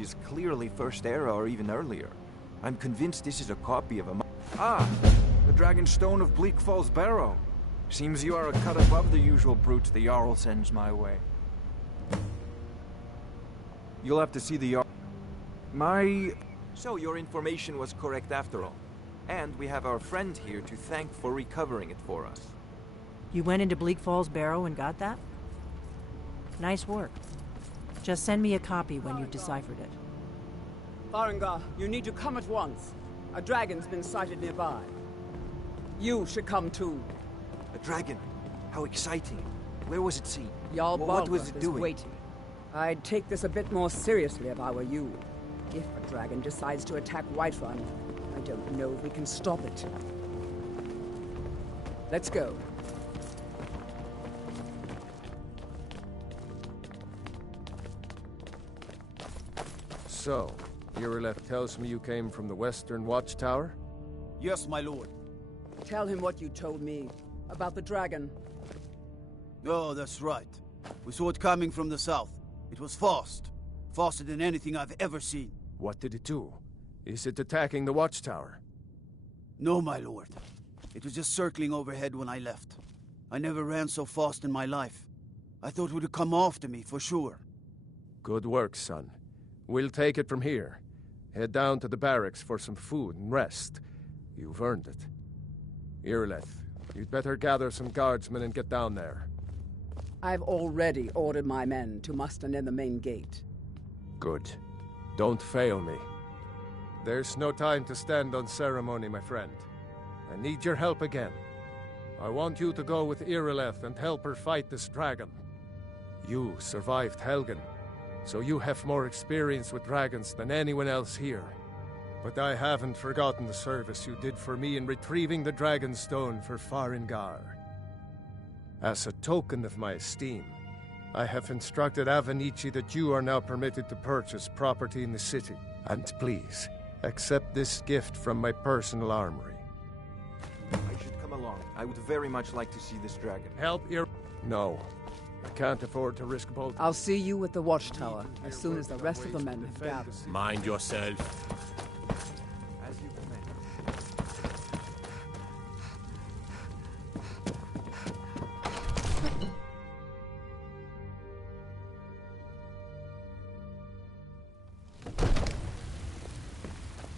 is clearly First Era or even earlier. I'm convinced this is a copy of a... the Dragon Stone of Bleak Falls Barrow. Seems you are a cut above the usual brutes the Jarl sends my way. You'll have to see the Jarl... So your information was correct after all. And we have our friend here to thank for recovering it for us. You went into Bleak Falls Barrow and got that? Nice work. Just send me a copy when you've deciphered it. Farengar, you need to come at once. A dragon's been sighted nearby. You should come too. A dragon? How exciting. Where was it seen? Jarl What was Balgruuf it is doing? waiting. I'd take this a bit more seriously if I were you. If a dragon decides to attack Whiterun, I don't know if we can stop it. Let's go. So, Irileth tells me you came from the Western Watchtower? Yes, my lord. Tell him what you told me about the dragon. Oh, that's right. We saw it coming from the south. It was fast. Faster than anything I've ever seen. What did it do? Is it attacking the Watchtower? No, my lord. It was just circling overhead when I left. I never ran so fast in my life. I thought it would come after me, for sure. Good work, son. We'll take it from here. Head down to the barracks for some food and rest. You've earned it. Irileth, you'd better gather some guardsmen and get down there. I've already ordered my men to muster near the main gate. Good. Don't fail me. There's no time to stand on ceremony, my friend. I need your help again. I want you to go with Irileth and help her fight this dragon. You survived Helgen, so you have more experience with dragons than anyone else here. But I haven't forgotten the service you did for me in retrieving the Dragon Stone for Farengar. As a token of my esteem, I have instructed Avenici that you are now permitted to purchase property in the city. And please, accept this gift from my personal armory. I should come along. I would very much like to see this dragon. Help No. I can't afford to risk both. I'll see you at the Watchtower as soon as the rest of the men have gathered. Mind yourself. As you command.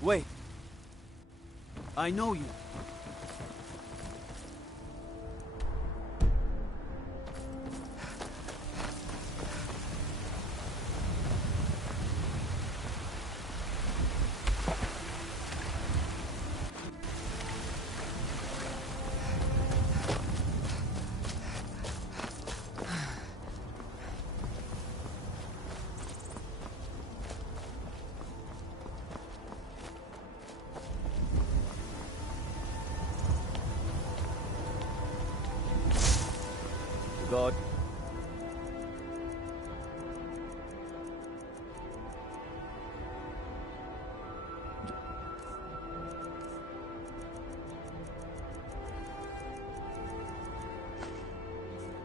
Wait. I know you. God.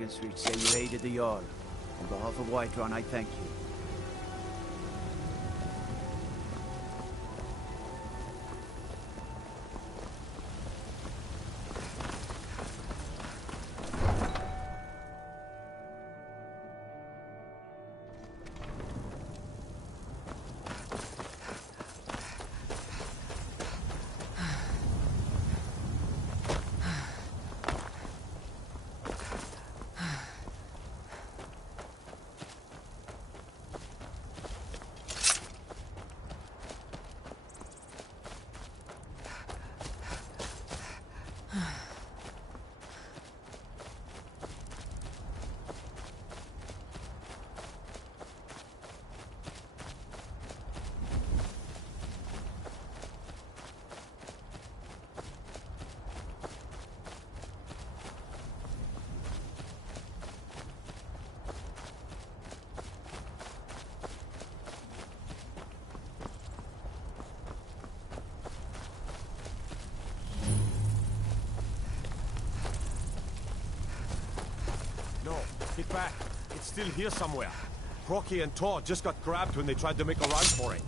Street say you aided the Jarl. On behalf of Whiterun, I thank you. No, get back. It's still here somewhere. Crocky and Todd just got grabbed when they tried to make a run for it.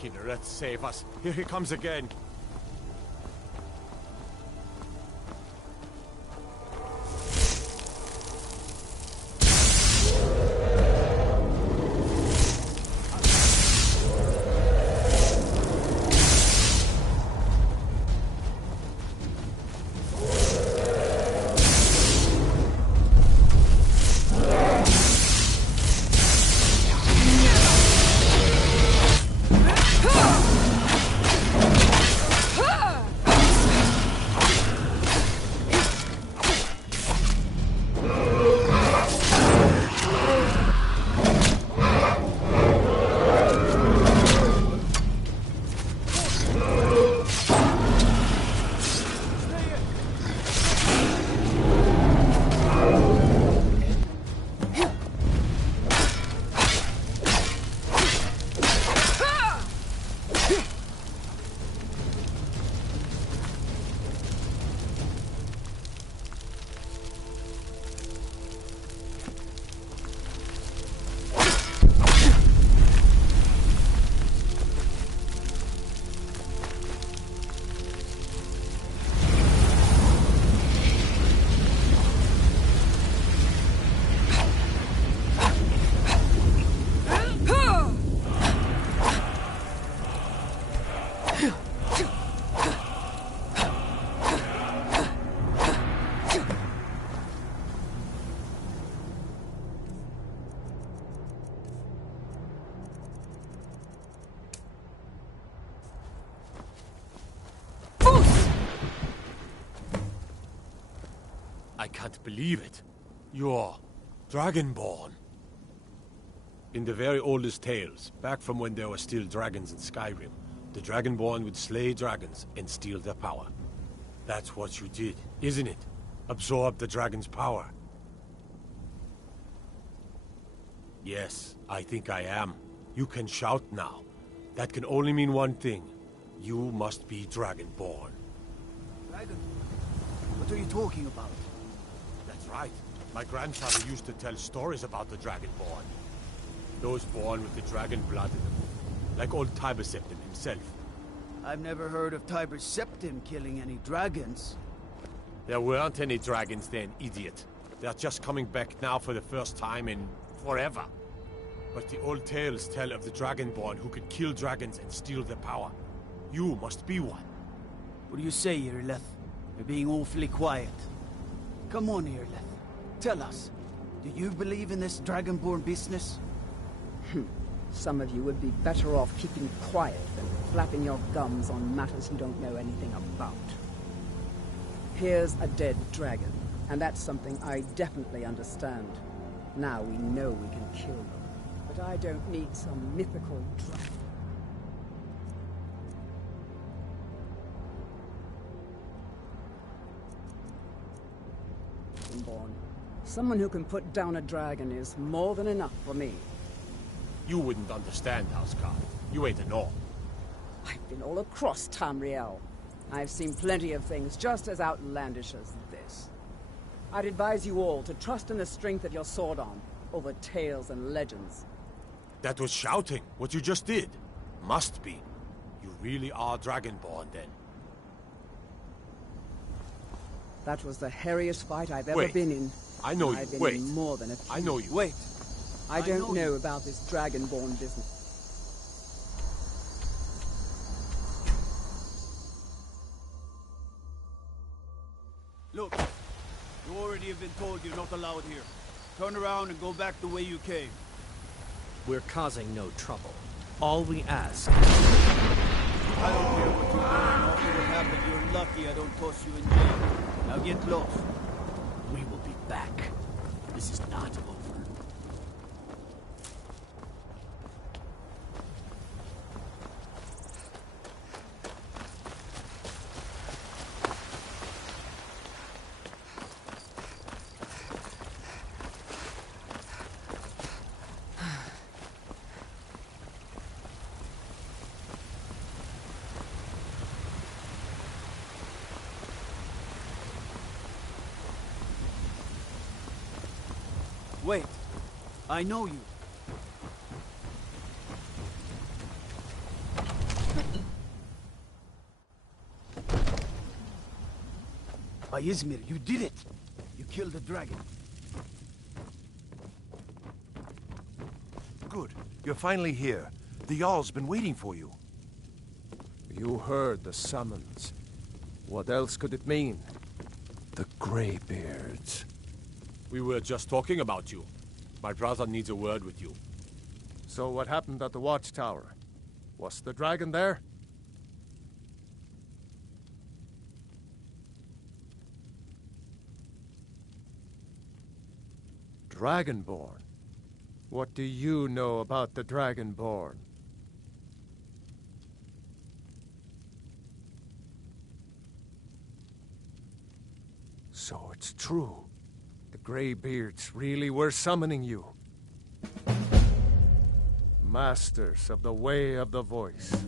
Kinneret, save us. Here he comes again. I can't believe it. You're Dragonborn. In the very oldest tales, back from when there were still dragons in Skyrim, the Dragonborn would slay dragons and steal their power. That's what you did, isn't it? Absorb the dragon's power. Yes, I think I am. You can shout now. That can only mean one thing. You must be Dragonborn. Dragon? What are you talking about? That's right. My grandfather used to tell stories about the Dragonborn. Those born with the dragon blood in them. Like old Tiber Septim himself. I've never heard of Tiber Septim killing any dragons. There weren't any dragons then, idiot. They're just coming back now for the first time in forever. But the old tales tell of the Dragonborn who could kill dragons and steal their power. You must be one. What do you say, Irileth? You're being awfully quiet. Come on, Irileth. Tell us. Do you believe in this Dragonborn business? Some of you would be better off keeping quiet than flapping your gums on matters you don't know anything about. Here's a dead dragon, and that's something I definitely understand. Now we know we can kill them. But I don't need some mythical dragon. Born. Someone who can put down a dragon is more than enough for me. You wouldn't understand, Housecarl. You ain't a North. I've been all across Tamriel. I've seen plenty of things just as outlandish as this. I'd advise you all to trust in the strength of your sword arm over tales and legends. That was shouting, what you just did. Must be. You really are Dragonborn, then. That was the hairiest fight I've ever been in. I know I've you. been in more than a few. I know you. Wait. I don't know about this Dragonborn business. Look, you already have been told you're not allowed here. Turn around and go back the way you came. We're causing no trouble. All we ask... I don't care what you're doing. After what happened, you're lucky I don't toss you in jail. Now get lost. We will be back. This is not over. I know you. By Izmir, you did it! You killed the dragon. Good. You're finally here. The Jarl's been waiting for you. You heard the summons. What else could it mean? The Greybeards. We were just talking about you. My brother needs a word with you. So what happened at the watchtower? Was the dragon there? Dragonborn? What do you know about the Dragonborn? So it's true. The Greybeards really were summoning you. Masters of the Way of the Voice.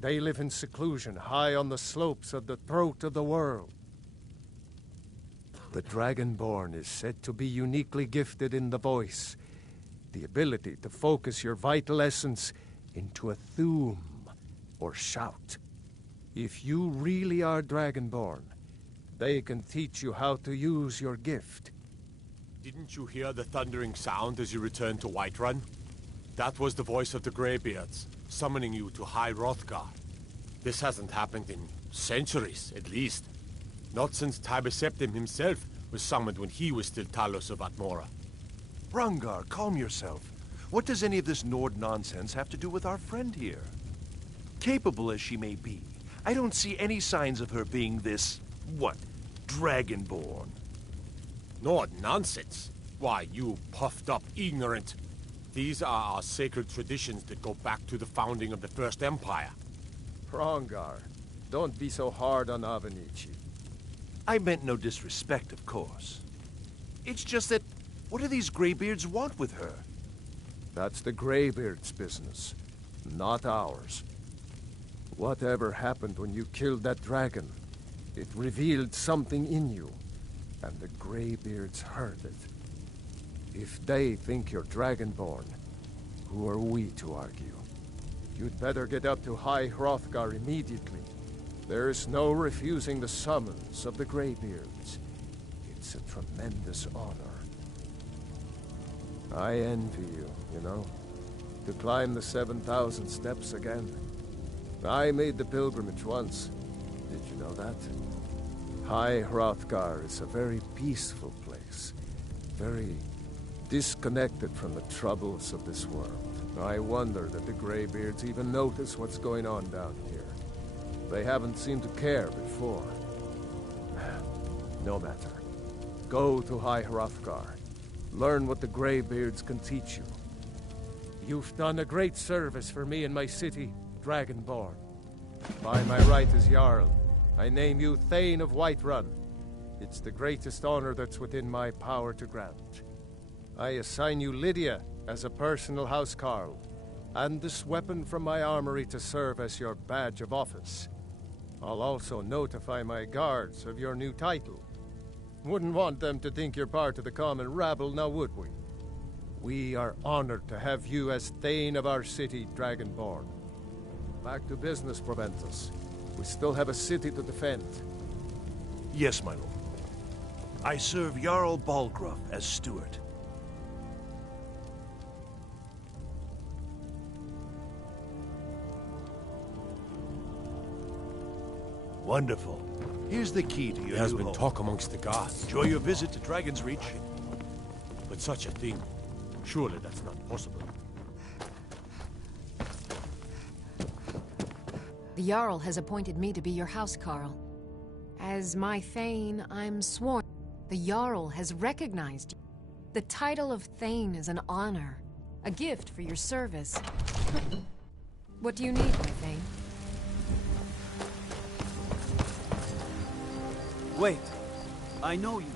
They live in seclusion high on the slopes of the throat of the world. The Dragonborn is said to be uniquely gifted in the voice, the ability to focus your vital essence into a thum, or shout. If you really are Dragonborn, they can teach you how to use your gift. Didn't you hear the thundering sound as you returned to Whiterun? That was the voice of the Greybeards, summoning you to High Hrothgar. This hasn't happened in centuries, at least. Not since Tiber Septim himself was summoned when he was still Talos of Atmora. Rangar, calm yourself. What does any of this Nord nonsense have to do with our friend here? Capable as she may be, I don't see any signs of her being this, Dragonborn. Nord nonsense? Why, you puffed up ignorant. These are our sacred traditions that go back to the founding of the First Empire. Hrongar, don't be so hard on Avenici. I meant no disrespect, of course. It's just that, what do these Greybeards want with her? That's the Greybeards' business, not ours. Whatever happened when you killed that dragon, it revealed something in you, and the Greybeards heard it. If they think you're Dragonborn, who are we to argue? You'd better get up to High Hrothgar immediately. There's no refusing the summons of the Greybeards. It's a tremendous honor. I envy you, you know, to climb the 7,000 steps again. I made the pilgrimage once. Did you know that? High Hrothgar is a very peaceful place. Very disconnected from the troubles of this world. I wonder that the Greybeards even notice what's going on down here. They haven't seemed to care before. No matter. Go to High Hrothgar. Learn what the Greybeards can teach you. You've done a great service for me and my city, Dragonborn. By my right as Jarl, I name you Thane of Whiterun. It's the greatest honor that's within my power to grant. I assign you Lydia as a personal housecarl, and this weapon from my armory to serve as your badge of office. I'll also notify my guards of your new title. Wouldn't want them to think you're part of the common rabble, now would we? We are honored to have you as Thane of our city, Dragonborn. Back to business, Proventus. We still have a city to defend. Yes, my lord. I serve Jarl Balgruuf as steward. Wonderful. Here's the key to your There has new been home. talk amongst the guards. Enjoy your visit to Dragon's Reach. But such a thing, surely that's not possible. The Jarl has appointed me to be your housecarl. As my Thane, I'm sworn. The Jarl has recognized you. The title of Thane is an honor, a gift for your service. What do you need, my Thane? Wait. I know you.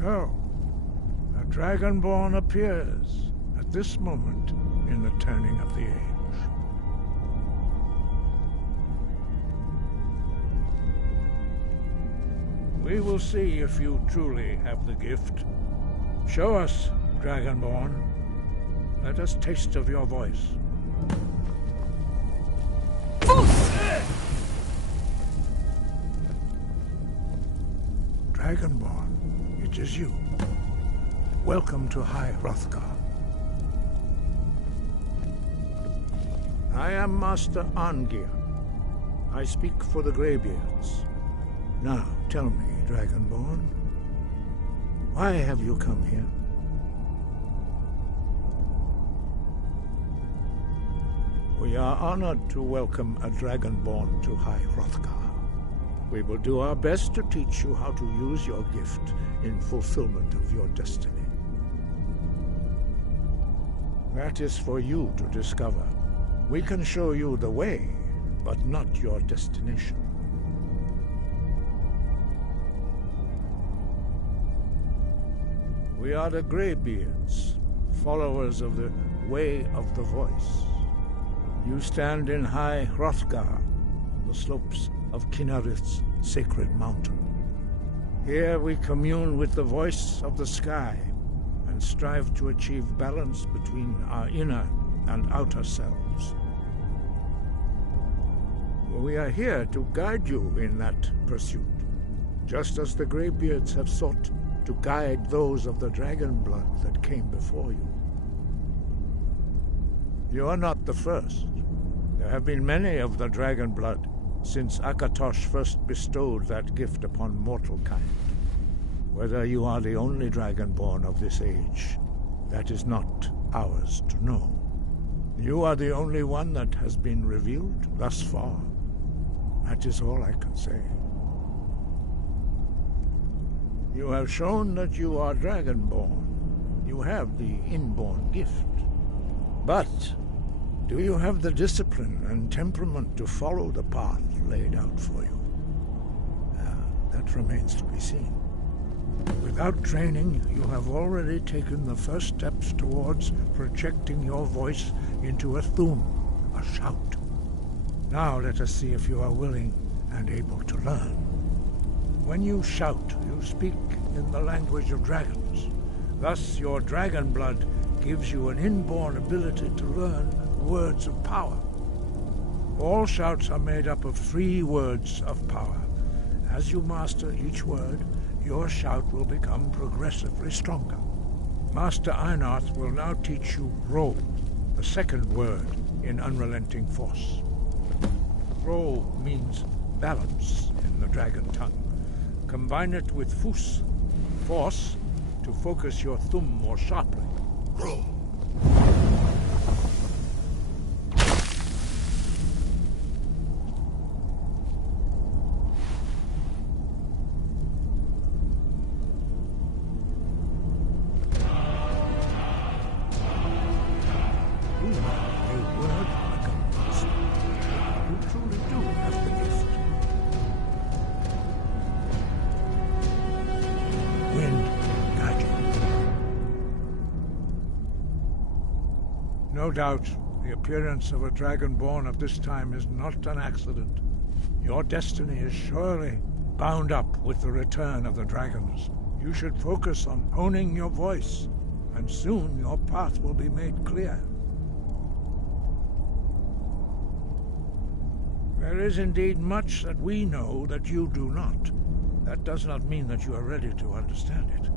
So, a Dragonborn appears at this moment in the turning of the age. We will see if you truly have the gift. Show us, Dragonborn. Let us taste of your voice. Dragonborn, it is you. Welcome to High Hrothgar. I am Master Arngeir. I speak for the Greybeards. Now, tell me, Dragonborn, why have you come here? We are honored to welcome a Dragonborn to High Hrothgar. We will do our best to teach you how to use your gift in fulfillment of your destiny. That is for you to discover. We can show you the way, but not your destination. We are the Greybeards, followers of the Way of the Voice. You stand in High Hrothgar, on the slopes of Kinarith's sacred mountain. Here we commune with the voice of the sky and strive to achieve balance between our inner and outer selves. We are here to guide you in that pursuit, just as the Greybeards have sought to guide those of the dragon blood that came before you. You are not the first. There have been many of the dragon blood since Akatosh first bestowed that gift upon mortal kind. Whether you are the only dragonborn of this age, that is not ours to know. You are the only one that has been revealed thus far. That is all I can say. You have shown that you are dragonborn. You have the inborn gift. But do you have the discipline and temperament to follow the path laid out for you? That remains to be seen. Without training, you have already taken the first steps towards projecting your voice into a thum, a shout. Now let us see if you are willing and able to learn. When you shout, you speak in the language of dragons. Thus, your dragon blood gives you an inborn ability to learn words of power. All shouts are made up of 3 words of power. As you master each word, your shout will become progressively stronger. Master Einarth will now teach you Ro, the second word in Unrelenting Force. Ro means balance in the dragon tongue. Combine it with Fus, force, to focus your thumb more sharply. Ro. No doubt, the appearance of a dragonborn of this time is not an accident. Your destiny is surely bound up with the return of the dragons. You should focus on honing your voice, and soon your path will be made clear. There is indeed much that we know that you do not. That does not mean that you are ready to understand it.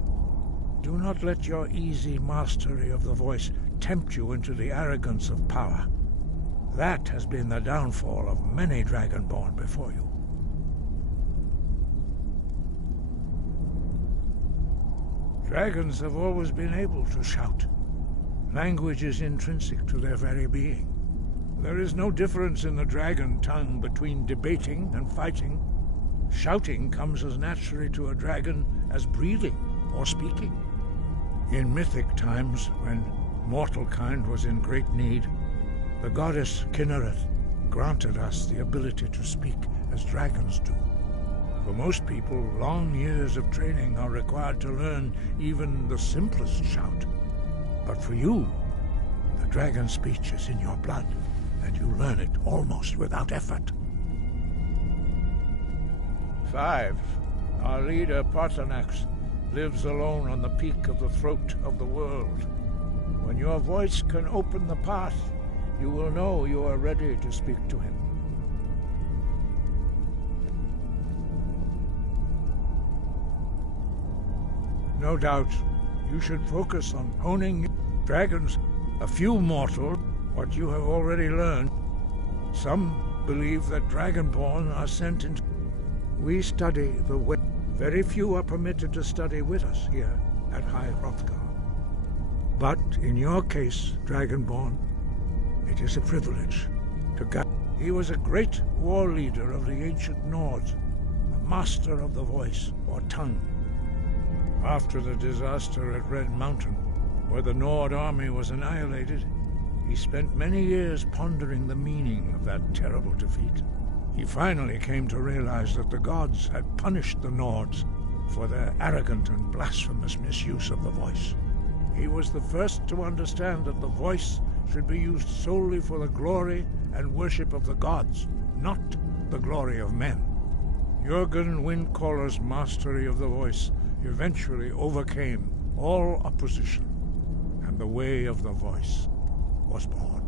Do not let your easy mastery of the voice tempt you into the arrogance of power. That has been the downfall of many dragonborn before you. Dragons have always been able to shout. Language is intrinsic to their very being. There is no difference in the dragon tongue between debating and fighting. Shouting comes as naturally to a dragon as breathing or speaking. In mythic times, when mortal kind was in great need, the goddess Kinarith granted us the ability to speak as dragons do. For most people, long years of training are required to learn even the simplest shout. But for you, the dragon speech is in your blood, and you learn it almost without effort. 5. Our leader, Parthenax, lives alone on the peak of the throat of the world. When your voice can open the path, you will know you are ready to speak to him. No doubt, you should focus on honing dragons. A few mortal, what you have already learned. Some believe that Dragonborn are sent into... We study the way. Very few are permitted to study with us here at High Hrothgar. But in your case, Dragonborn, it is a privilege to guide. He was a great war leader of the ancient Nords, a master of the voice, or tongue. After the disaster at Red Mountain, where the Nord army was annihilated, he spent many years pondering the meaning of that terrible defeat. He finally came to realize that the gods had punished the Nords for their arrogant and blasphemous misuse of the voice. He was the first to understand that the voice should be used solely for the glory and worship of the gods, not the glory of men. Jürgen Windcaller's mastery of the voice eventually overcame all opposition, and the way of the voice was born.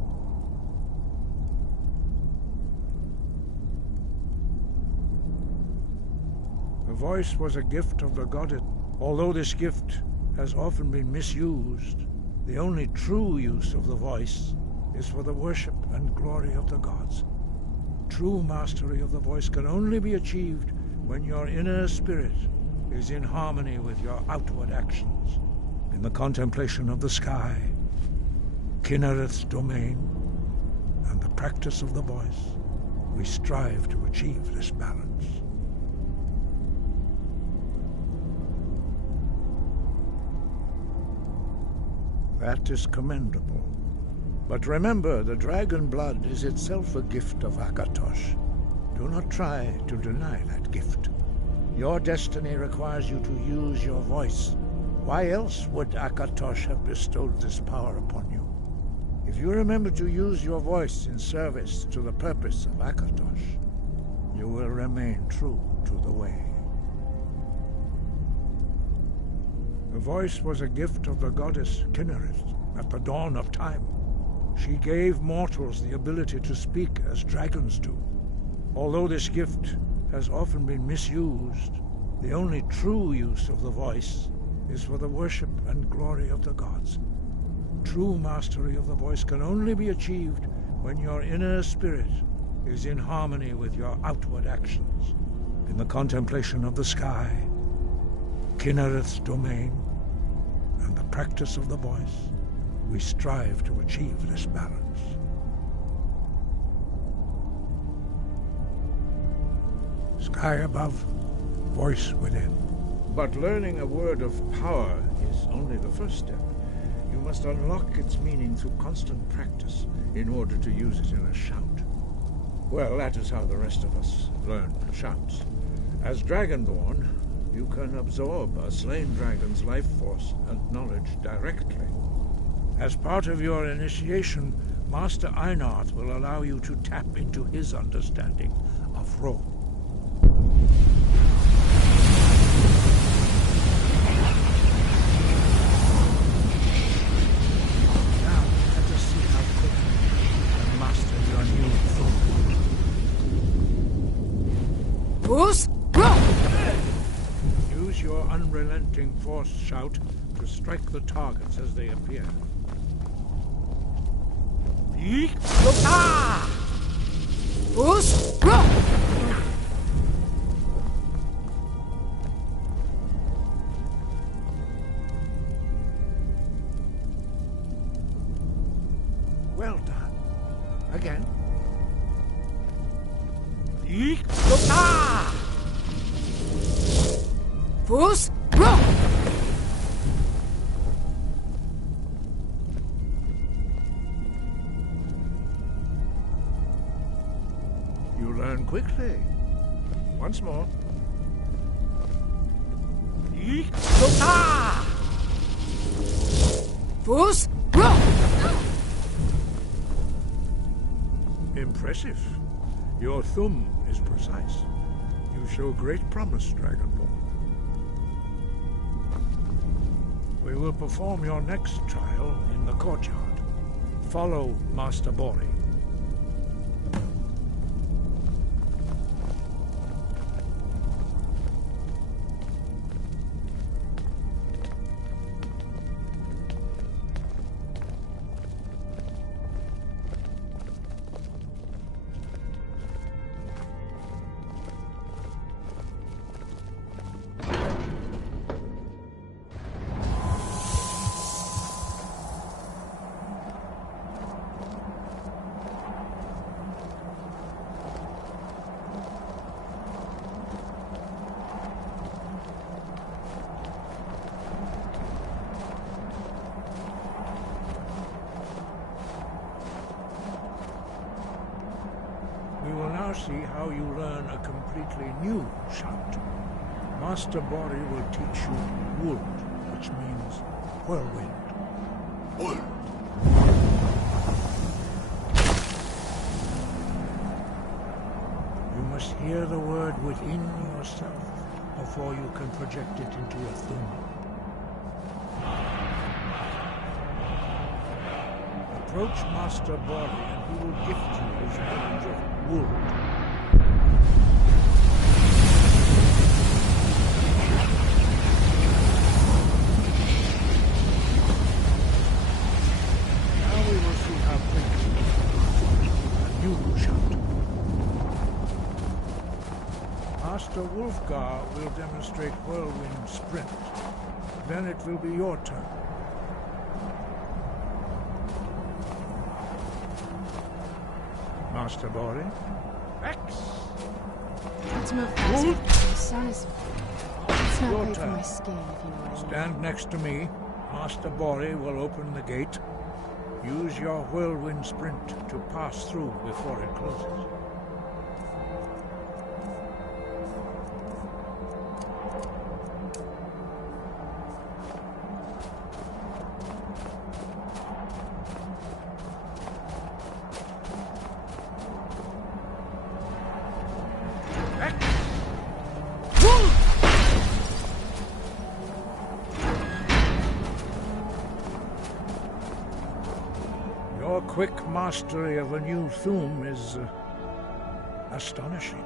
The voice was a gift of the goddess. Although this gift has often been misused, the only true use of the voice is for the worship and glory of the gods. True mastery of the voice can only be achieved when your inner spirit is in harmony with your outward actions. In the contemplation of the sky, Kinnereth's domain, and the practice of the voice, we strive to achieve this balance. That is commendable. But remember, the dragon blood is itself a gift of Akatosh. Do not try to deny that gift. Your destiny requires you to use your voice. Why else would Akatosh have bestowed this power upon you? If you remember to use your voice in service to the purpose of Akatosh, you will remain true to the way. The voice was a gift of the goddess Kinnereth at the dawn of time. She gave mortals the ability to speak as dragons do. Although this gift has often been misused, the only true use of the voice is for the worship and glory of the gods. True mastery of the voice can only be achieved when your inner spirit is in harmony with your outward actions. In the contemplation of the sky, Kinnereth's domain, and the practice of the voice, we strive to achieve this balance. Sky above, voice within. But learning a word of power is only the first step. You must unlock its meaning through constant practice in order to use it in a shout. Well, that is how the rest of us learn shouts. As Dragonborn, you can absorb a slain dragon's life force and knowledge directly. As part of your initiation, Master Einarth will allow you to tap into his understanding of role. Now, let us see how quickly you can master your new food. Puss, go! Use your unrelenting force shout to strike the targets as they appear. Puss, go! Well done. Again. Puss, go! You learn quickly. Once more. Fools! Impressive. Your thumb is precise. You show great promise, Dragonborn. We will perform your next trial in the courtyard. Follow Master Bori. See how you learn a completely new shout. Master Bori will teach you Wood, which means whirlwind. Wood. You must hear the word within yourself before you can project it into a thumb. Approach Master Bori and he will gift you his knowledge of Wood. Master Wolfgar will demonstrate Whirlwind Sprint. Then it will be your turn. Master Bori? X! Let's move faster. The sun is... It's not Your great for turn. my skin, if you know what I mean. Stand next to me. Master Bori will open the gate. Use your Whirlwind Sprint to pass through before it closes. Your quick mastery of a new Thum is astonishing.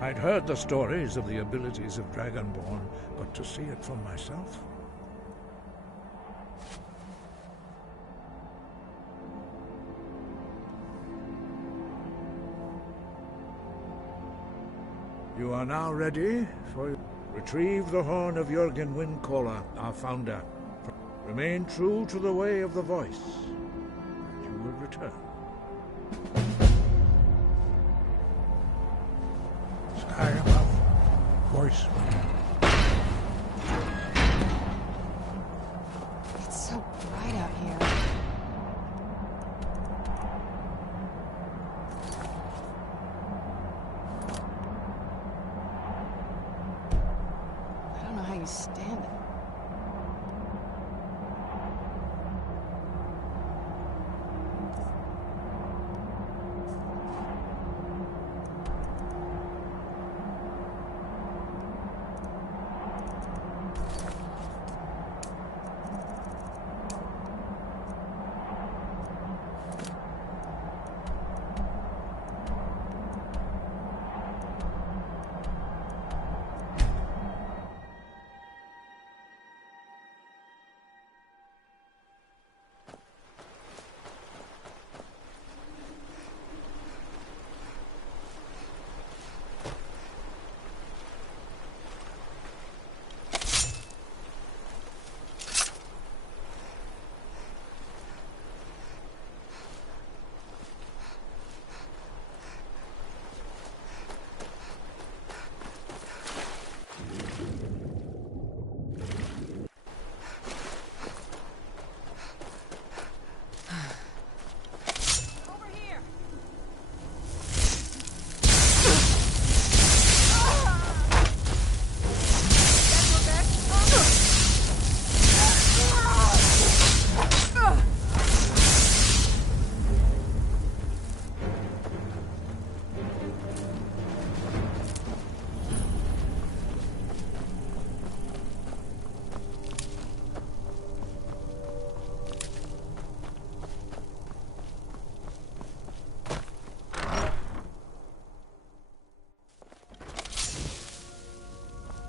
I'd heard the stories of the abilities of Dragonborn, but to see it for myself... You are now ready for... Retrieve the horn of Jürgen Windcaller, our founder. Remain true to the way of the voice, and you will return. Skyrim of voice. It's so bright out here. I don't know how you stand it.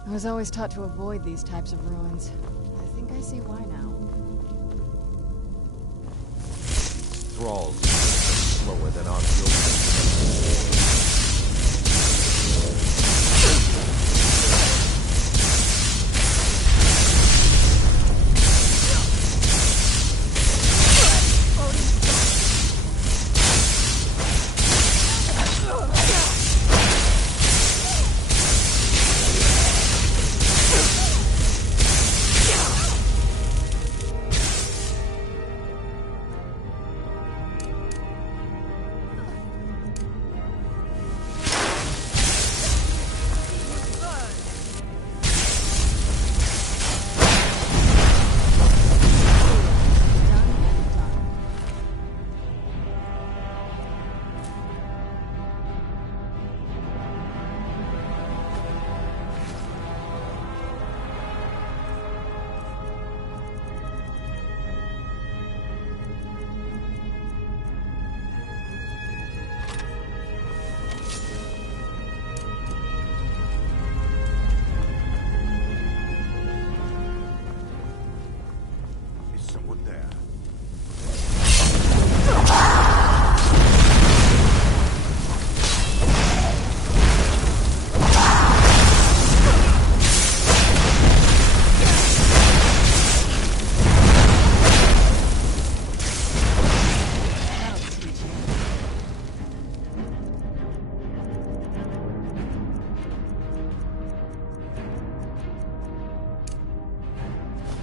I was always taught to avoid these types of ruins. I think I see why now. Thralls slower than our children.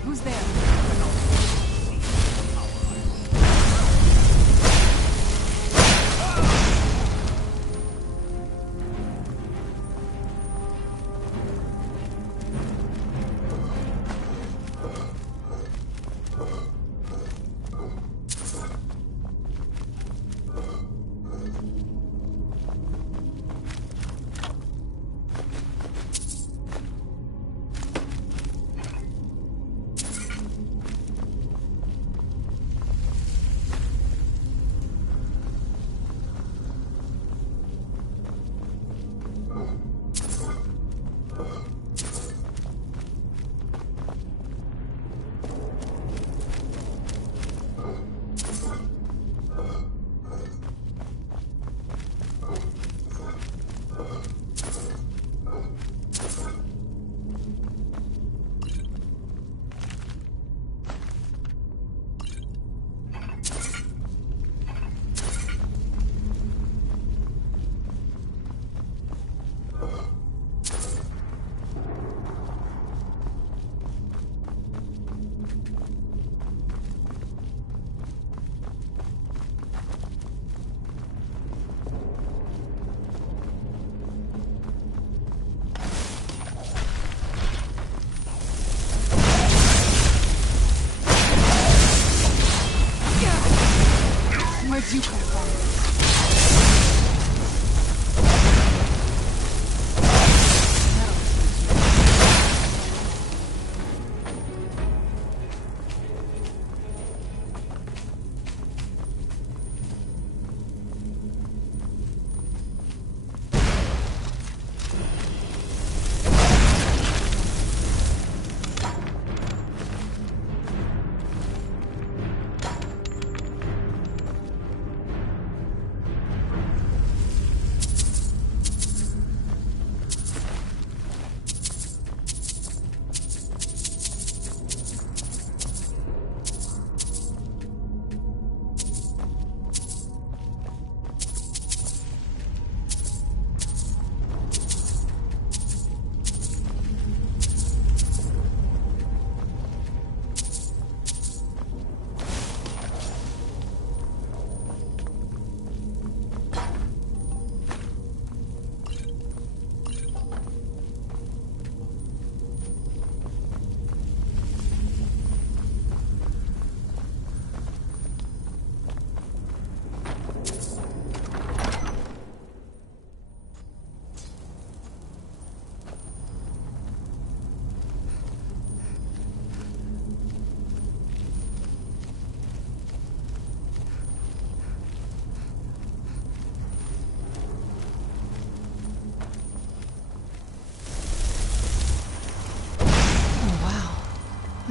Who's there?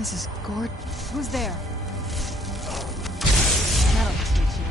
This is gorgeous. Who's there? That'll teach you.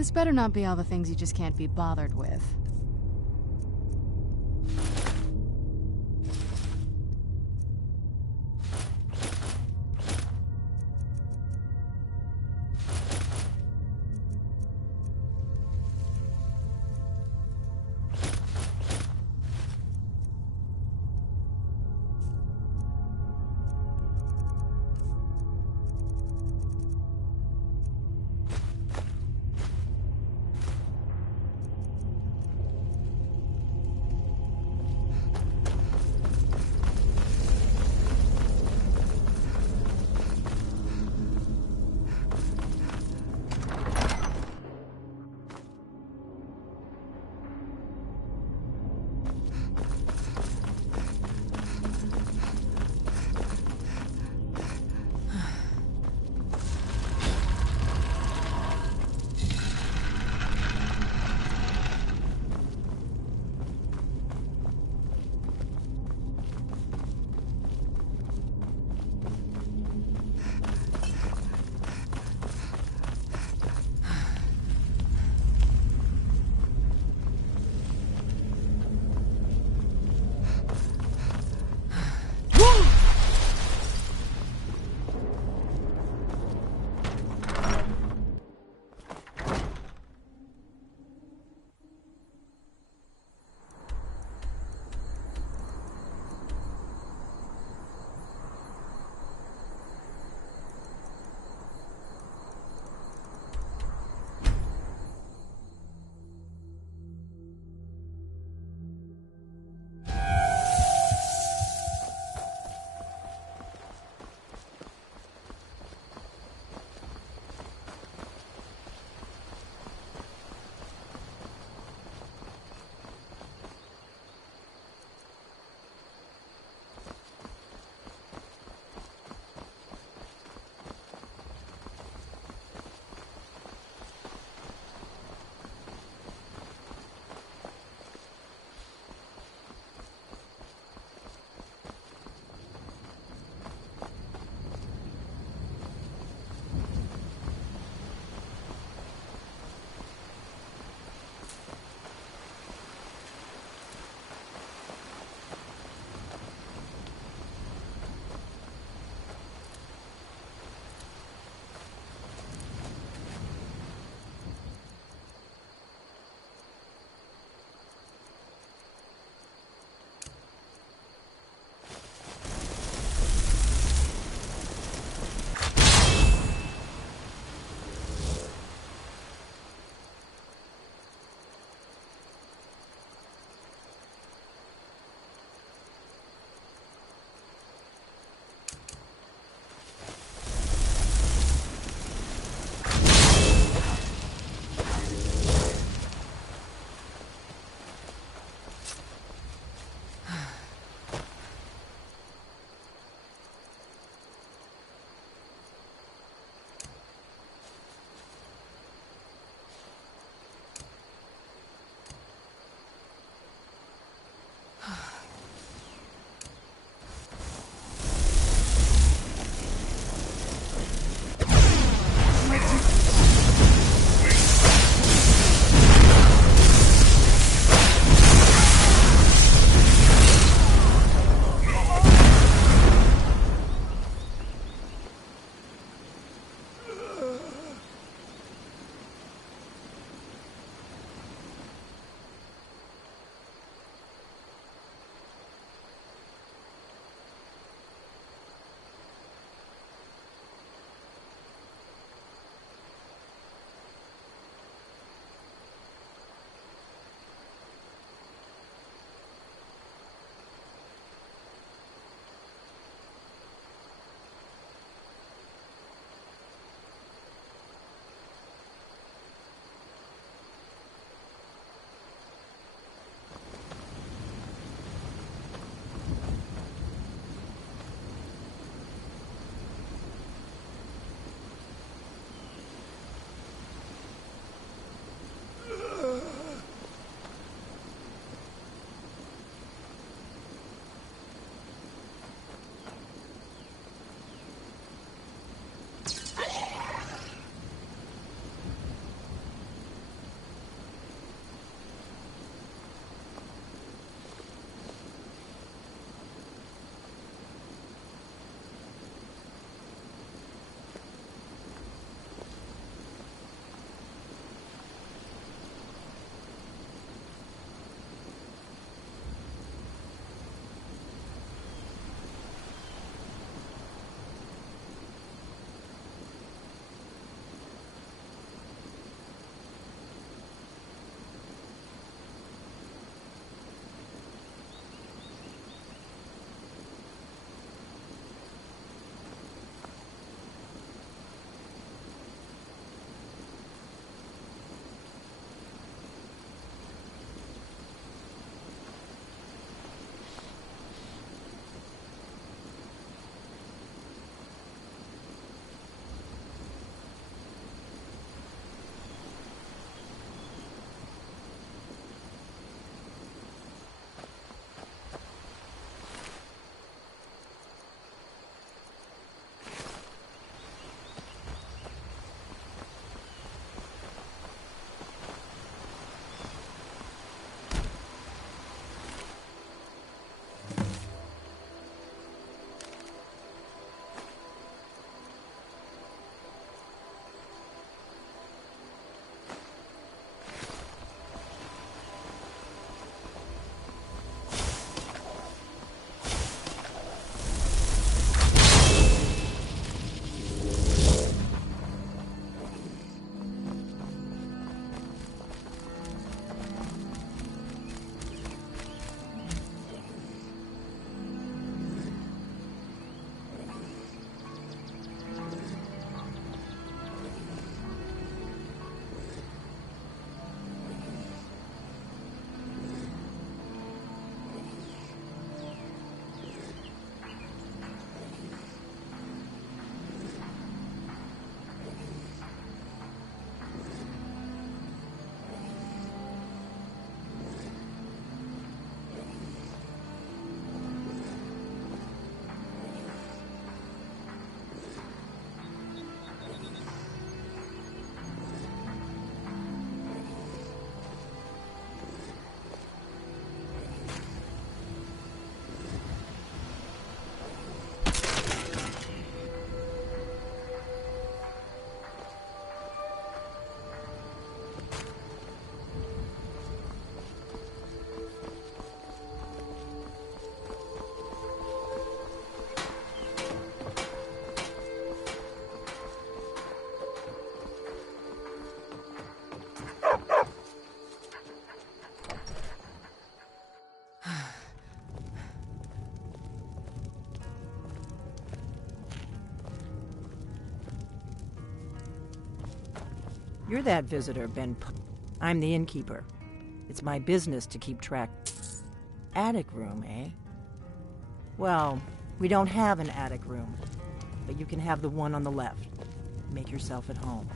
This better not be all the things you just can't be bothered with. You're that visitor, I'm the innkeeper. It's my business to keep track. Attic room, eh? Well, we don't have an attic room, but you can have the one on the left. Make yourself at home.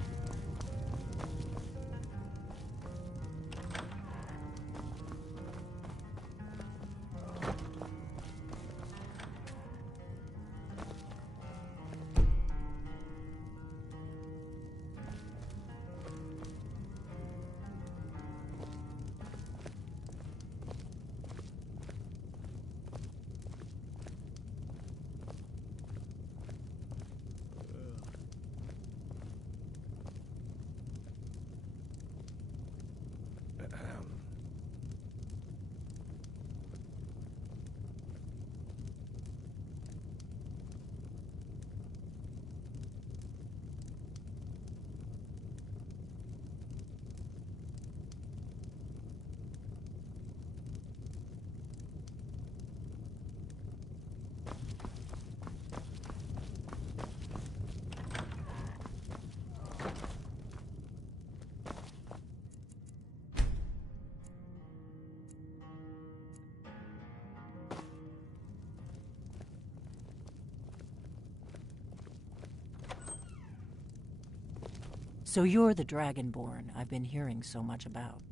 So you're the Dragonborn I've been hearing so much about.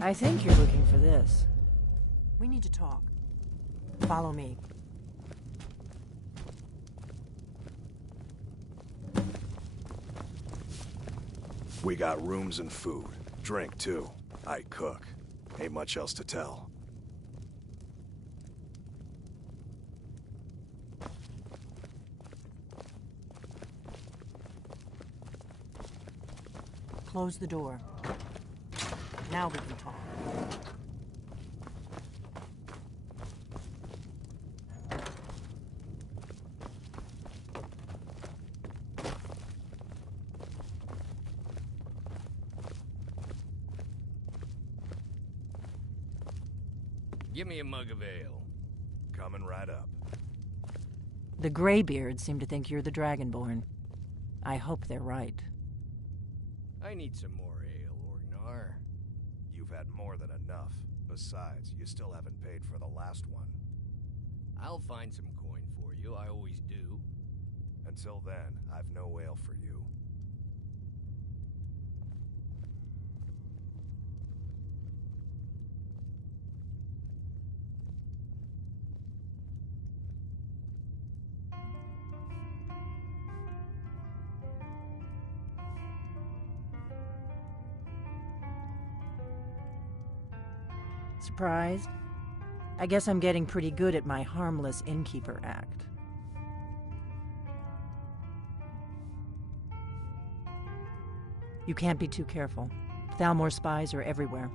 I think you're looking for this. We need to talk. Follow me. We got rooms and food. Drink, too. I cook. Ain't much else to tell. Close the door. Now we can talk. Give me a mug of ale. Coming right up. The Greybeards seem to think you're the Dragonborn. I hope they're right. I need some more ale, Orgnar. You've had more than enough. Besides, you still haven't paid for the last one. I'll find some coin for you, I always do. Until then, I've no ale for you. Surprised? I guess I'm getting pretty good at my harmless innkeeper act. You can't be too careful. Thalmor spies are everywhere.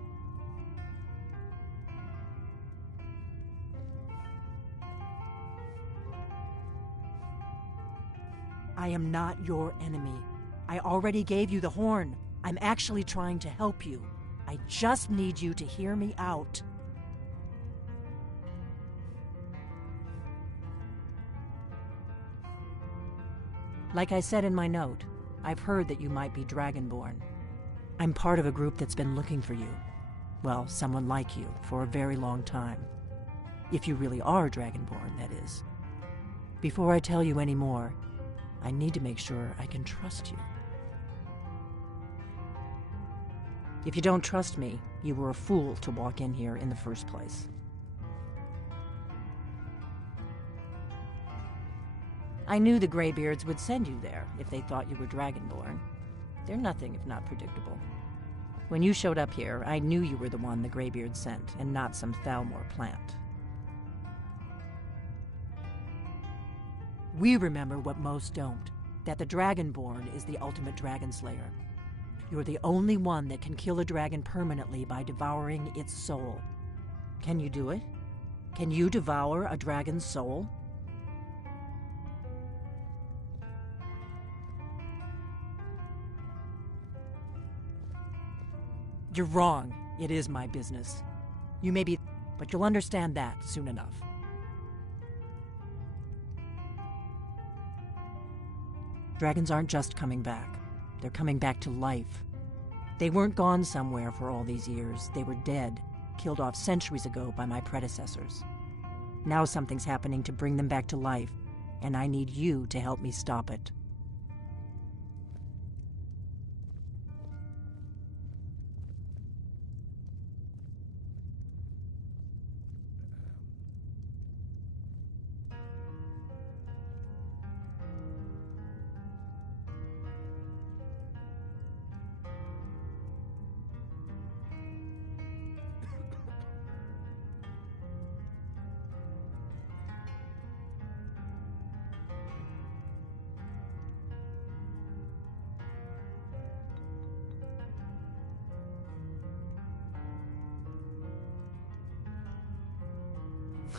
I am not your enemy. I already gave you the horn. I'm actually trying to help you. I just need you to hear me out. Like I said in my note, I've heard that you might be Dragonborn. I'm part of a group that's been looking for you. Well, someone like you, for a very long time. If you really are Dragonborn, that is. Before I tell you any more, I need to make sure I can trust you. If you don't trust me, you were a fool to walk in here in the first place. I knew the Greybeards would send you there if they thought you were Dragonborn. They're nothing if not predictable. When you showed up here, I knew you were the one the Greybeards sent, and not some Thalmor plant. We remember what most don't, that the Dragonborn is the ultimate dragon slayer. You're the only one that can kill a dragon permanently by devouring its soul. Can you do it? Can you devour a dragon's soul? You're wrong. It is my business. You may be, but you'll understand that soon enough. Dragons aren't just coming back. They're coming back to life. They weren't gone somewhere for all these years. They were dead, killed off centuries ago by my predecessors. Now something's happening to bring them back to life, and I need you to help me stop it.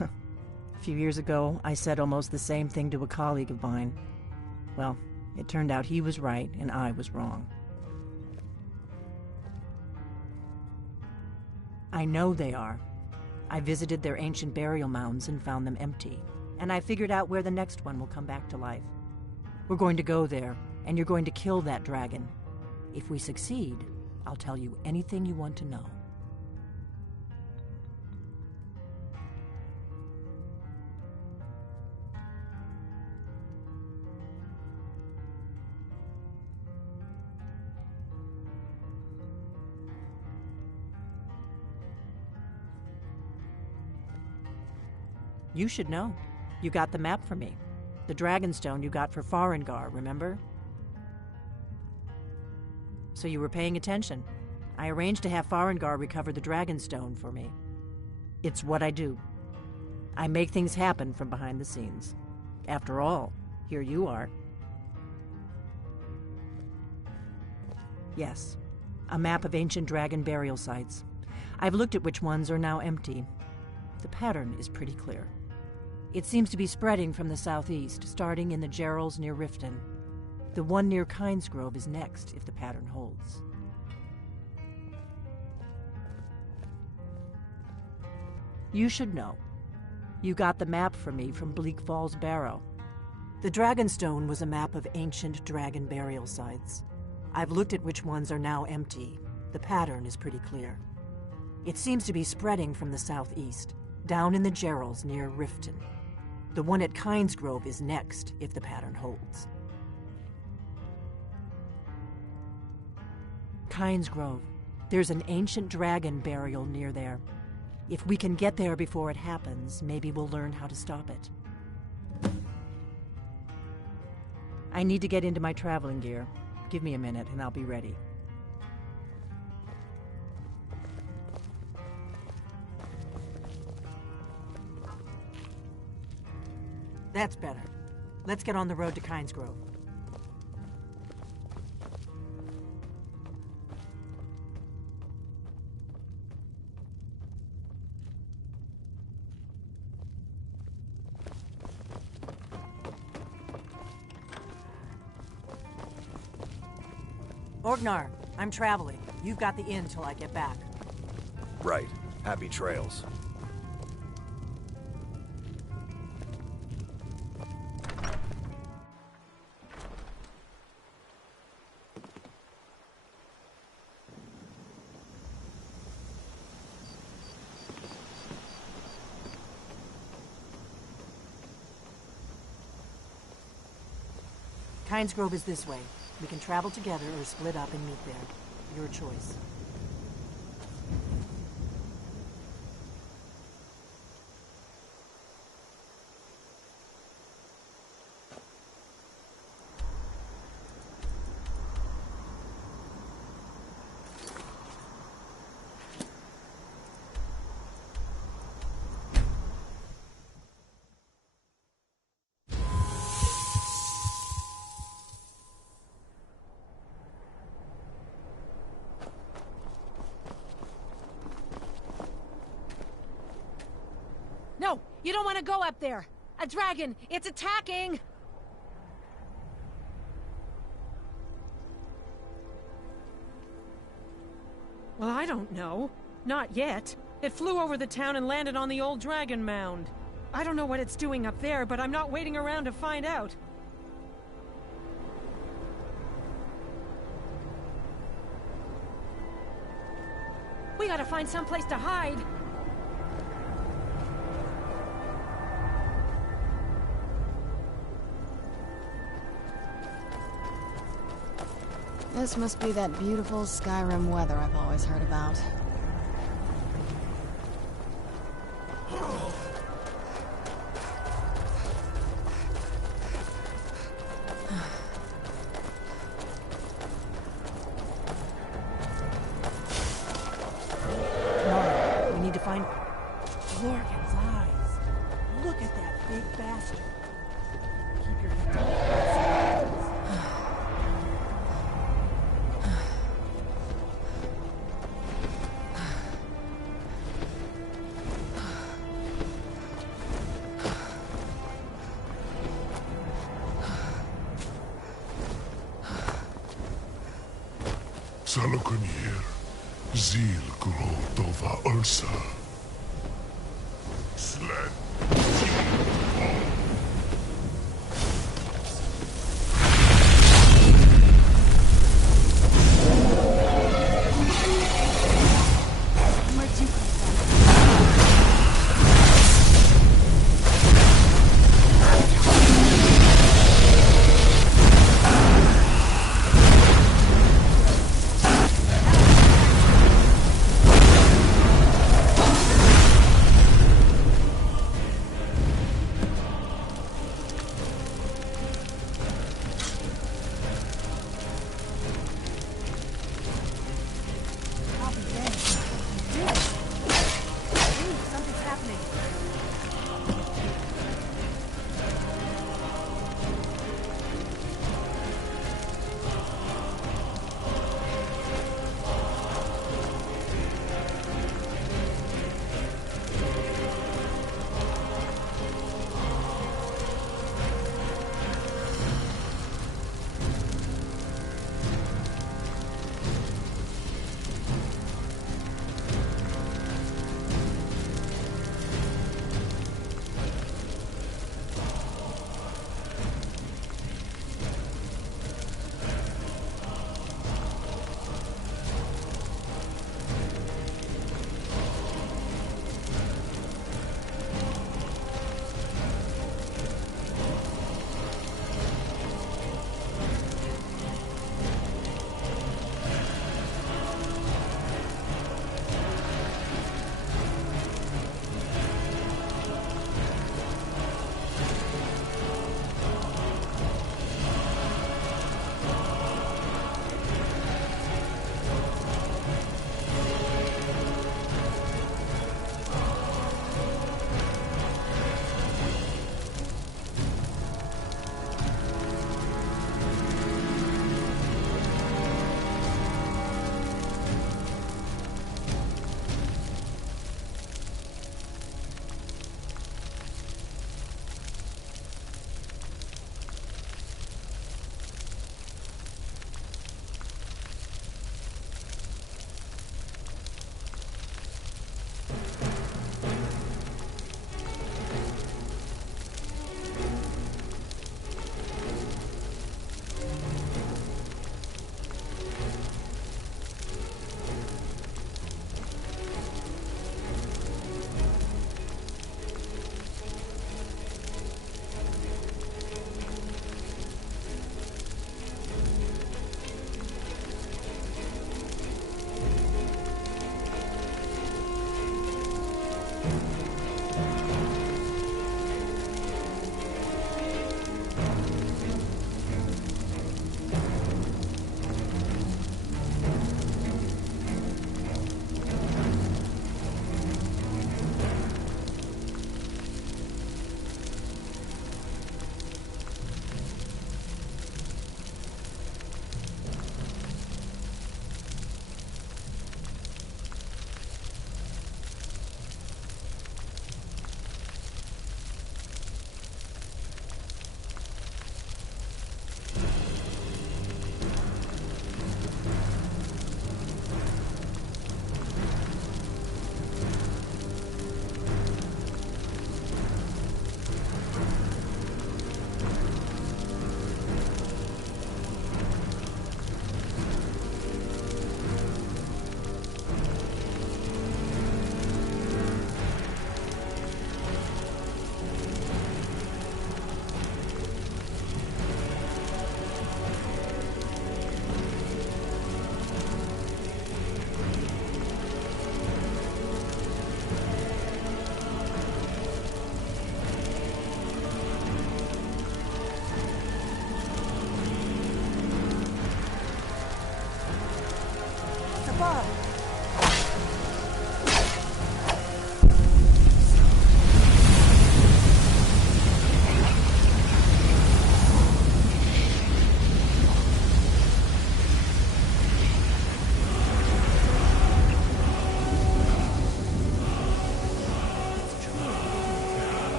A few years ago, I said almost the same thing to a colleague of mine. Well, it turned out he was right and I was wrong. I know they are. I visited their ancient burial mounds and found them empty, and I figured out where the next one will come back to life. We're going to go there, and you're going to kill that dragon. If we succeed, I'll tell you anything you want to know. You should know. You got the map for me. The Dragonstone you got for Farengar, remember? So you were paying attention. I arranged to have Farengar recover the Dragonstone for me. It's what I do. I make things happen from behind the scenes. After all, here you are. Yes, a map of ancient dragon burial sites. I've looked at which ones are now empty. The pattern is pretty clear. It seems to be spreading from the southeast, starting in the Gerals near Riften. The one near Kynesgrove is next, if the pattern holds. You should know. You got the map for me from Bleak Falls Barrow. The Dragonstone was a map of ancient dragon burial sites. I've looked at which ones are now empty. The pattern is pretty clear. It seems to be spreading from the southeast, down in the Gerals near Riften. The one at Kynesgrove is next, if the pattern holds. Kynesgrove. There's an ancient dragon burial near there. If we can get there before it happens, maybe we'll learn how to stop it. I need to get into my traveling gear. Give me a minute and I'll be ready. That's better. Let's get on the road to Kynesgrove. Orgnar, I'm traveling. You've got the inn till I get back. Right. Happy trails. Kynesgrove is this way. We can travel together or split up and meet there. Your choice. No, you don't want to go up there. A dragon, it's attacking! Well, I don't know. Not yet. It flew over the town and landed on the old dragon mound. I don't know what it's doing up there, but I'm not waiting around to find out. gotta find someplace to hide. This must be that beautiful Skyrim weather I've always heard about. Nora, we need to find Lorgan's eyes. Look at that big bastard. Keep your head down. Salokunier, Zil Grotova Ursa. Sled.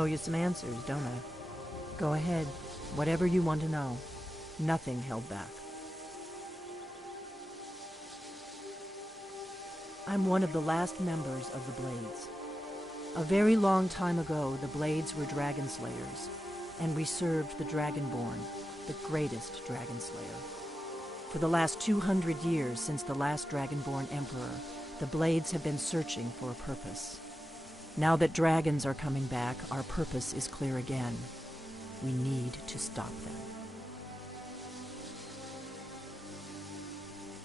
owe you some answers, don't I? Go ahead. Whatever you want to know. Nothing held back. I'm one of the last members of the Blades. A very long time ago, the Blades were dragon slayers, and we served the Dragonborn, the greatest dragon slayer. For the last 200 years since the last Dragonborn Emperor, the Blades have been searching for a purpose. Now that dragons are coming back, our purpose is clear again. We need to stop them.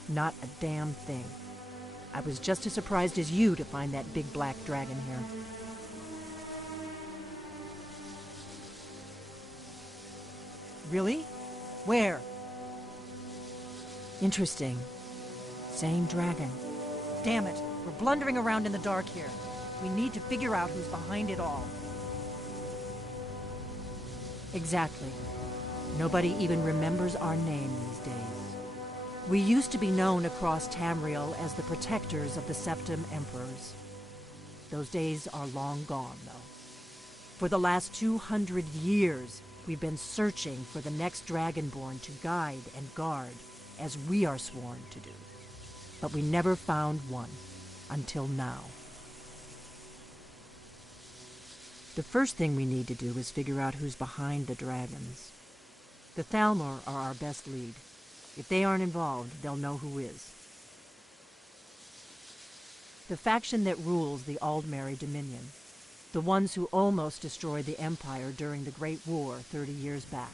Not a damn thing. I was just as surprised as you to find that big black dragon here. Really? Where? Interesting. Same dragon. Damn it, we're blundering around in the dark here. We need to figure out who's behind it all. Exactly. Nobody even remembers our name these days. We used to be known across Tamriel as the protectors of the Septim Emperors. Those days are long gone, though. For the last 200 years, we've been searching for the next Dragonborn to guide and guard, as we are sworn to do. But we never found one, until now. The first thing we need to do is figure out who's behind the dragons. The Thalmor are our best lead. If they aren't involved, they'll know who is. The faction that rules the Aldmeri Dominion. The ones who almost destroyed the Empire during the Great War 30 years back.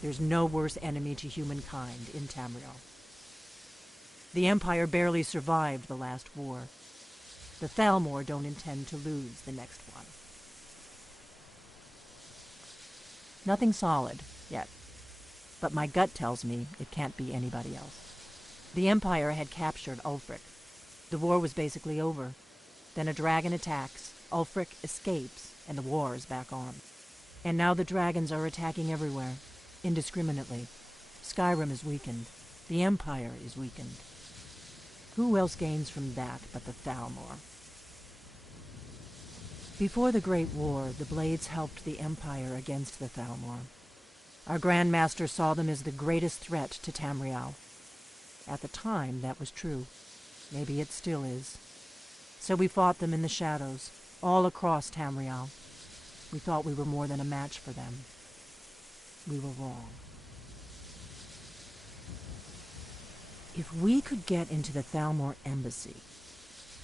There's no worse enemy to humankind in Tamriel. The Empire barely survived the last war. The Thalmor don't intend to lose the next one. Nothing solid, yet. But my gut tells me it can't be anybody else. The Empire had captured Ulfric. The war was basically over. Then a dragon attacks, Ulfric escapes, and the war is back on. And now the dragons are attacking everywhere, indiscriminately. Skyrim is weakened. The Empire is weakened. Who else gains from that but the Thalmor? Before the Great War, the Blades helped the Empire against the Thalmor. Our Grand Master saw them as the greatest threat to Tamriel. At the time, that was true. Maybe it still is. So we fought them in the shadows, all across Tamriel. We thought we were more than a match for them. We were wrong. If we could get into the Thalmor embassy,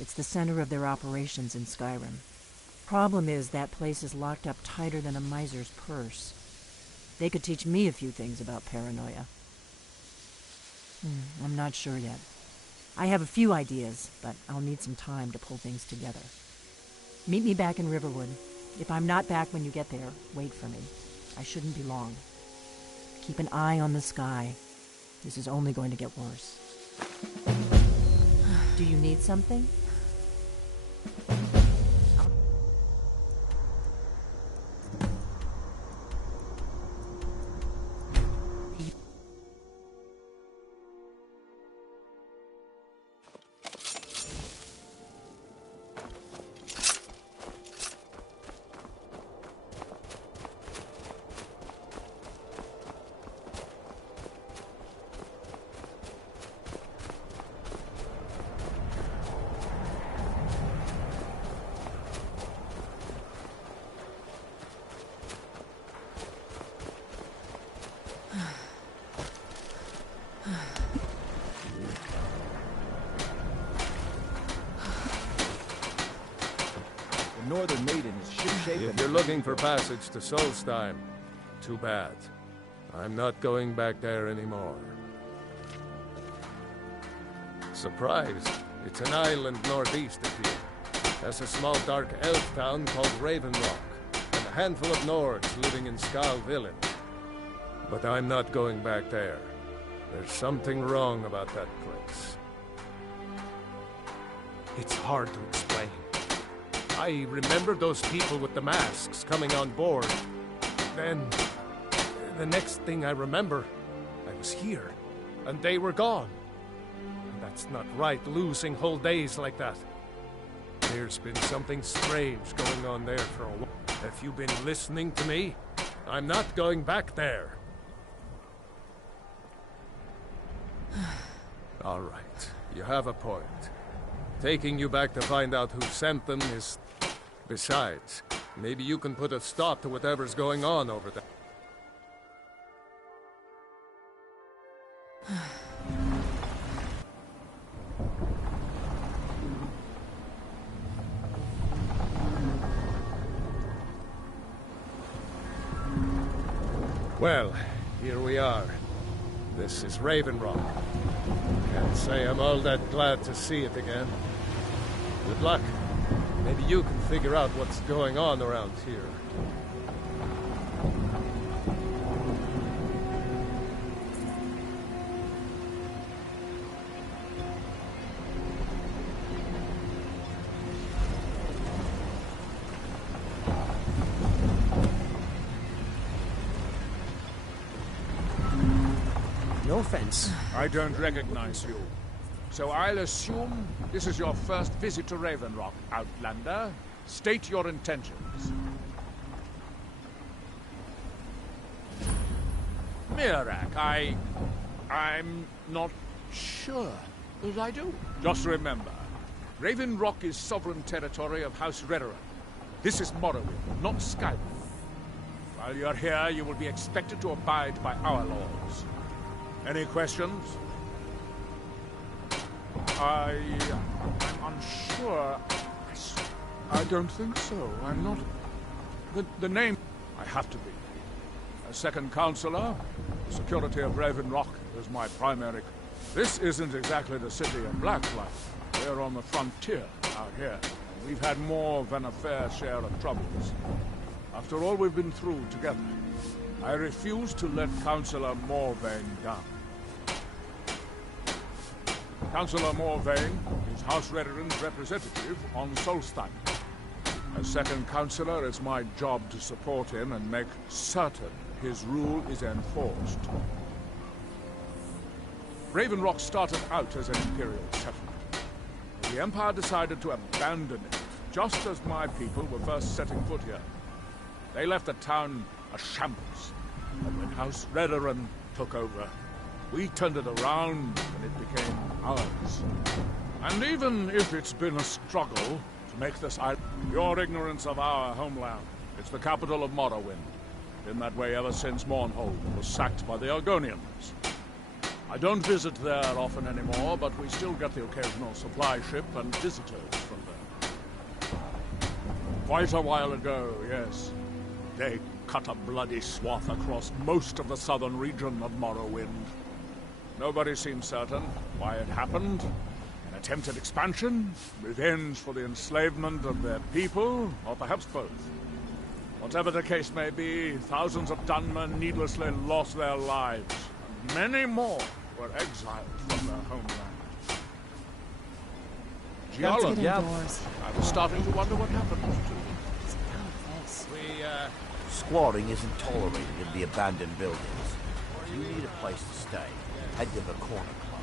it's the center of their operations in Skyrim. Problem is, that place is locked up tighter than a miser's purse. They could teach me a few things about paranoia. I'm not sure yet. I have a few ideas, but I'll need some time to pull things together. Meet me back in Riverwood. If I'm not back when you get there, wait for me. I shouldn't be long. Keep an eye on the sky. This is only going to get worse. Do you need something? Northern Maiden is ship-shape. If you're looking for passage to Solstheim, too bad. I'm not going back there anymore. Surprise! It's an island northeast of here. There's a small dark elf town called Raven Rock, and a handful of Nords living in Skal Village. But I'm not going back there. There's something wrong about that place. It's hard to explain. I remember those people with the masks coming on board. Then, the next thing I remember, I was here, and they were gone. And that's not right, losing whole days like that. There's been something strange going on there for a while. Have you been listening to me? I'm not going back there. All right, you have a point. Taking you back to find out who sent them is... Besides, maybe you can put a stop to whatever's going on over there. Well, here we are. This is Raven Rock. Can't say I'm all that glad to see it again. Good luck. Maybe you can figure out what's going on around here. No offense. I don't recognize you. So I'll assume this is your first visit to Raven Rock, Outlander. State your intentions. Mirak, I'm not sure that I do. Just remember, Raven Rock is sovereign territory of House Redoran. This is Morrowind, not Skyrim. While you're here, you will be expected to abide by our laws. Any questions? I'm unsure. I don't think so. I'm not... The name... I have to be. As second counselor, the security of Raven Rock is my primary... This isn't exactly the city of Blacklight. We're on the frontier out here. We've had more than a fair share of troubles. After all we've been through together, I refuse to let Councillor Morvain down. Councillor Morvain is House Redoran's representative on Solstein. As second councillor, it's my job to support him and make certain his rule is enforced. Raven Rock started out as an Imperial settlement. The Empire decided to abandon it, just as my people were first setting foot here. They left the town a shambles, and when House Redoran took over, we turned it around and it became ours. And even if it's been a struggle to make this island, your ignorance of our homeland, it's the capital of Morrowind. Been that way ever since Mournhold was sacked by the Argonians. I don't visit there often anymore, but we still get the occasional supply ship and visitors from there. Quite a while ago, yes. They cut a bloody swath across most of the southern region of Morrowind. Nobody seems certain why it happened. An attempted expansion, revenge for the enslavement of their people, or perhaps both. Whatever the case may be, thousands of Dunmen needlessly lost their lives, and many more were exiled from their homeland. Geology, I was starting to wonder what happened to them. Squatting isn't tolerated in the abandoned buildings. You need a place to stay. Head to the corner club.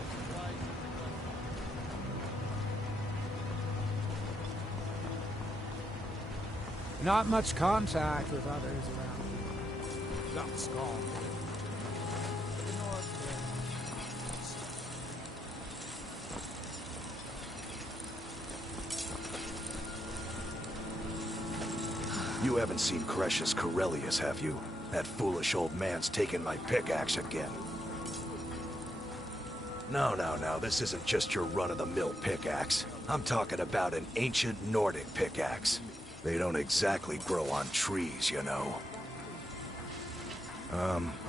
Not much contact with others around. That's gone. You haven't seen Cretius Corellius, have you? That foolish old man's taken my pickaxe again. No, this isn't just your run-of-the-mill pickaxe. I'm talking about an ancient Nordic pickaxe. They don't exactly grow on trees, you know.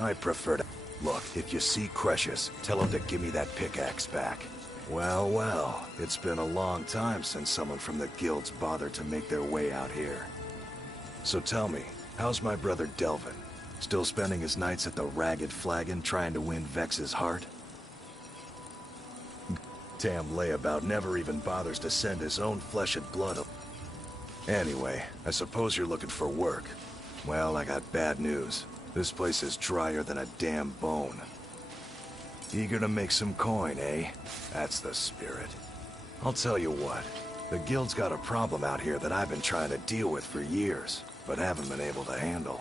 I prefer to... Look, if you see Cretius, tell him to give me that pickaxe back. Well, it's been a long time since someone from the guilds bothered to make their way out here. So tell me, how's my brother Delvin? Still spending his nights at the Ragged Flagon trying to win Vex's heart? Damn layabout never even bothers to send his own flesh and blood up. Anyway, I suppose you're looking for work. Well, I got bad news. This place is drier than a damn bone. Eager to make some coin, eh? That's the spirit. I'll tell you what. The guild's got a problem out here that I've been trying to deal with for years. but haven't been able to handle.